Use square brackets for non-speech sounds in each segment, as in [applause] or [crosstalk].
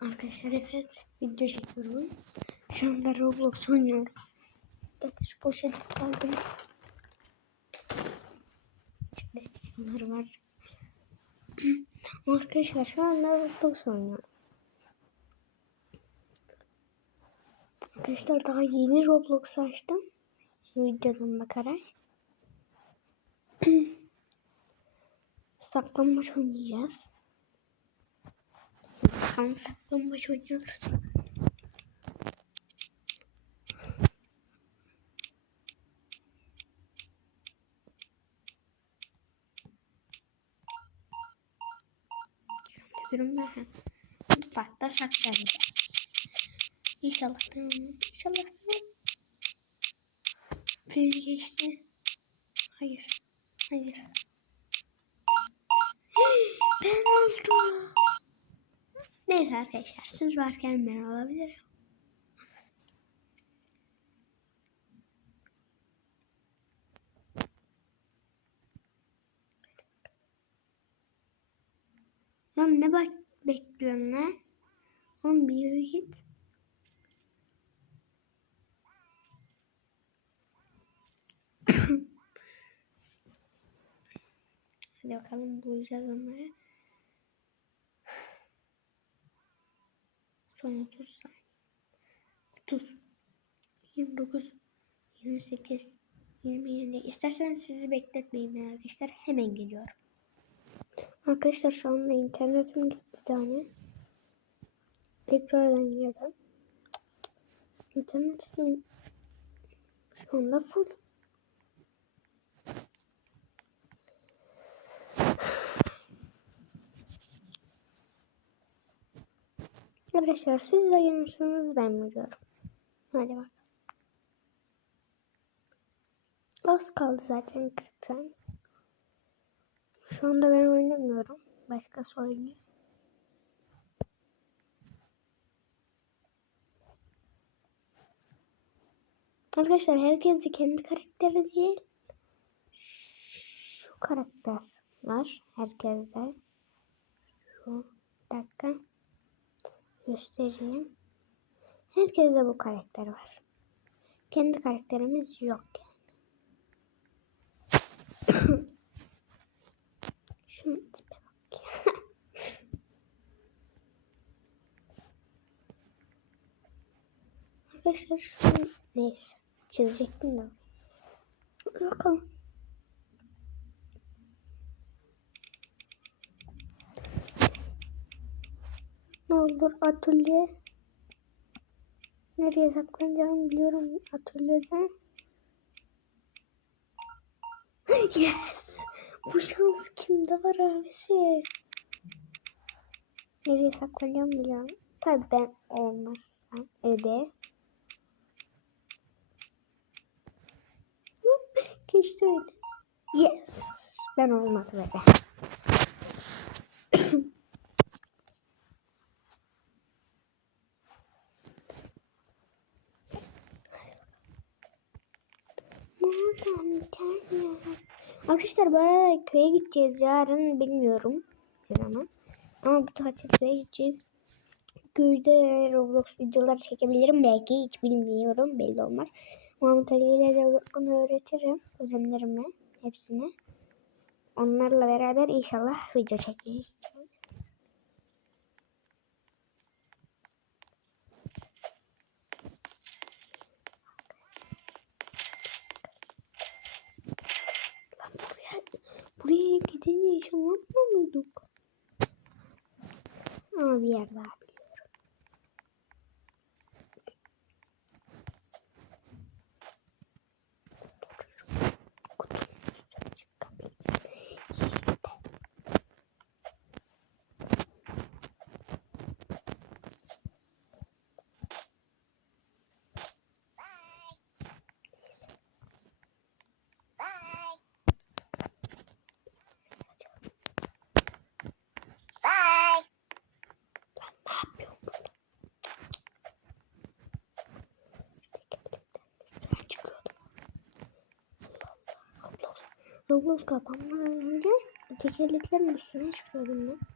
Arkadaşlar evet video çekiyorum. Şu anda Roblox oynuyorum. Dakika şu poşeti aldım. İçinde şunlar var. [clears throat] Arkadaşlar şu anda Roblox oynuyorum. Arkadaşlar daha yeni Roblox açtım. Videodan bakarak. [clears throat] Saklanmaç oynayacağız. Bakalım saklanmaç oynuyoruz. Ben mutfakta saklanacağız. İnşallah tamam. İnşallah tamam. Biri geçti. Hayır. Hayır. [gasps] Ben oldum. Neyse arkadaşlar siz varken ben olabilirim. Lan ne bak bekliyorsun lan? Oğlum bir yürü git. [coughs] Hadi bakalım bulacağız onları. Son 30 saniye. 30 29 28 20 20 İsterseniz sizi bekletmeyin arkadaşlar. Hemen geliyorum. Arkadaşlar şu anda internetim gitti tane. Tekrardan girdim. İnternetim şu anda full. Arkadaşlar siz de yanırsanız ben biliyorum. Hadi bak. Az kaldı zaten 40 saniye. Şu anda ben oynamıyorum. Başkası oynuyor. Arkadaşlar herkes de kendi karakteri değil. Şu karakter var. Herkeste. Şu bir dakika. Göstereyim. Herkeste bu karakter var. Kendi karakterimiz yok yani. [coughs] Şunu tipe bak. ya. [laughs] Arkadaşlar şu neyse çizecektim de. Bakalım. Ne olur atölye. Nereye saklanacağımı biliyorum atölyede. [gasps] Yes! Bu şans kimde var abisi? Nereye saklanacağımı biliyorum. Tabii ben olmazsam ebe. [laughs] Geçti. Yes! Ben olmadım ebe. Arkadaşlar bu köye gideceğiz yarın bilmiyorum ne zaman. Ama bu tatil köye gideceğiz. Köyde Roblox videoları çekebilirim belki hiç bilmiyorum belli olmaz. Mahmut Ali ile de onu öğretirim kuzenlerime hepsine. Onlarla beraber inşallah video çekeceğiz. Gidince yaşanmıyor muyduk? Ama bir yer daha Roblox. Kapanmadan önce tekerleklerin üstüne çıkıyordum ben.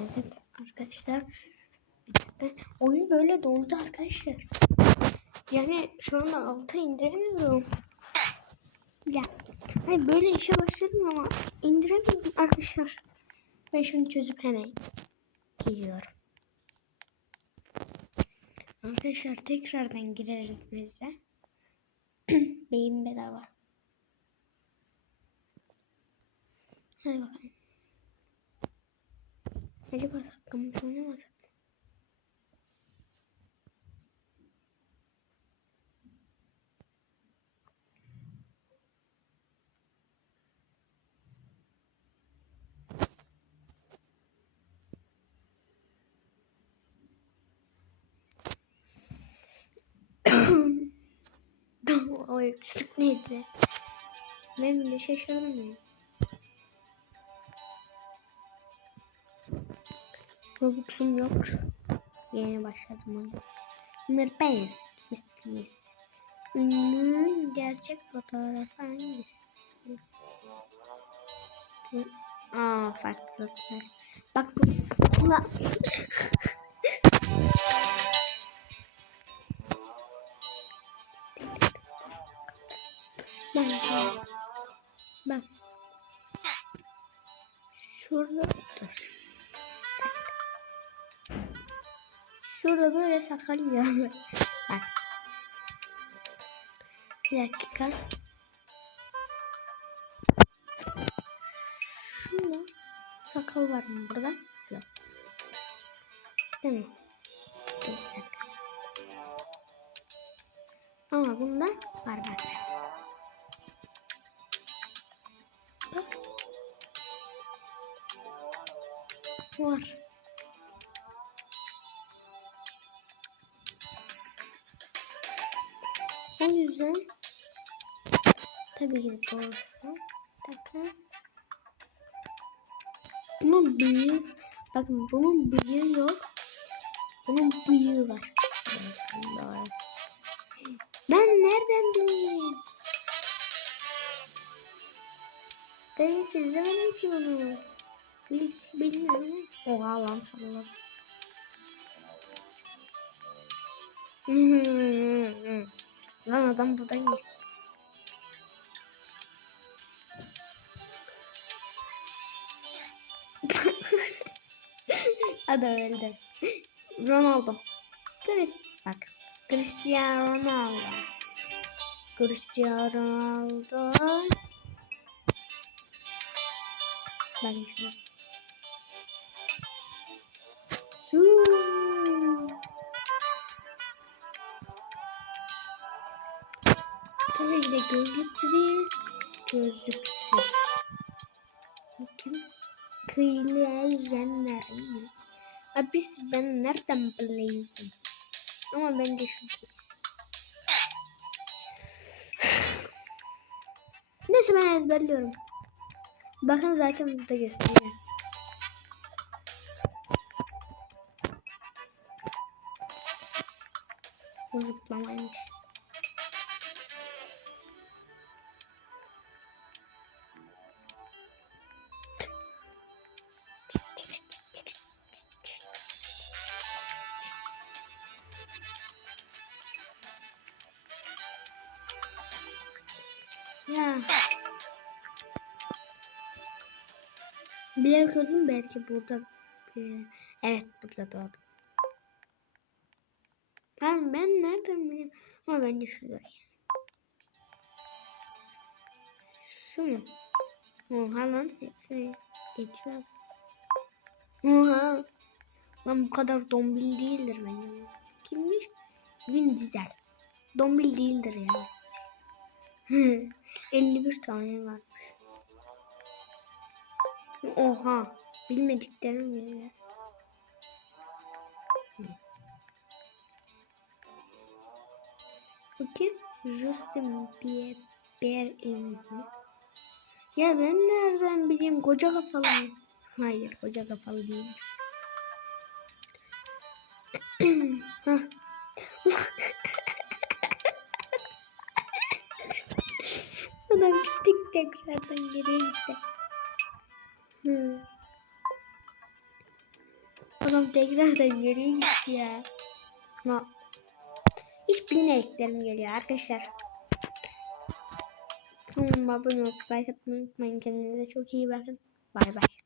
Evet arkadaşlar. Oyun böyle dondu arkadaşlar. Yani şu anda alta indiremiyorum. Ya. Hayır böyle işe başladım ama indiremiyorum arkadaşlar. Ben şunu çözüp hemen giriyorum. Arkadaşlar tekrardan gireriz bize. [clears throat] Beyin bedava. Hadi bakalım. Acaba saklamış oynamasak mı? [coughs] o öksürük neydi? Ben bile şaşırdım Robux'um yok. Yeni başladım onu. Ben istemişsiniz. Ünlünün gerçek fotoğrafı hangisi? Aa farklılıklar. Bak bu. Ula. Bak. Bak. Şurada dur. Şurada böyle saklanıyor. [laughs] Bak. Bir dakika. Şurada sakal var mı burada? Yok. Değil mi? Ama bunda var bak. Bak. Var. Tabii ki de doğru. Bir dakika. Bunun bıyığı bakın bunun bıyığı yok. Bunun bıyığı var. Bakın. Ben nereden bileyim? Ben hiç izlemedim ki bunu. Hiç bilmiyorum. Oha lan salladım. Lan adam buradaymış. Adam öldü. Ronaldo. Chris, bak. Cristiano Ronaldo. Cristiano Ronaldo. Ben şunu. Tabii ki de gözlüklü değil. Gözlüksüz. Bakayım. Kıyılayanlar mı? Abi ben nereden bileyim? Ama bence şu. Neyse ben ezberliyorum. Bakın zaten burada gösteriyor. Bu zıplamaymış. Ya. Bilerek öldüm belki burada. Evet burada doğdum. Ben, ben nereden bileyim? Ama bence şurada. Şu mu? Oha lan hepsini geçiyor. Oha. Lan bu kadar dombil değildir bence. Kimmiş? Vin Diesel. Dombil değildir ya. 51 tane var. Oha. Bilmediklerim geliyor. Bakayım. Justin Bieber Ya ben nereden bileyim koca kafalı mı? Hayır koca kafalı değil. [clears throat] Hah. Adam gittik tekrardan geriye gitti. Hı. Adam tekrar da geriye gitti ya. Ama hiç bilmediklerim geliyor arkadaşlar. Kanalıma abone olup like atmayı unutmayın. Kendinize çok iyi bakın. Bay bay.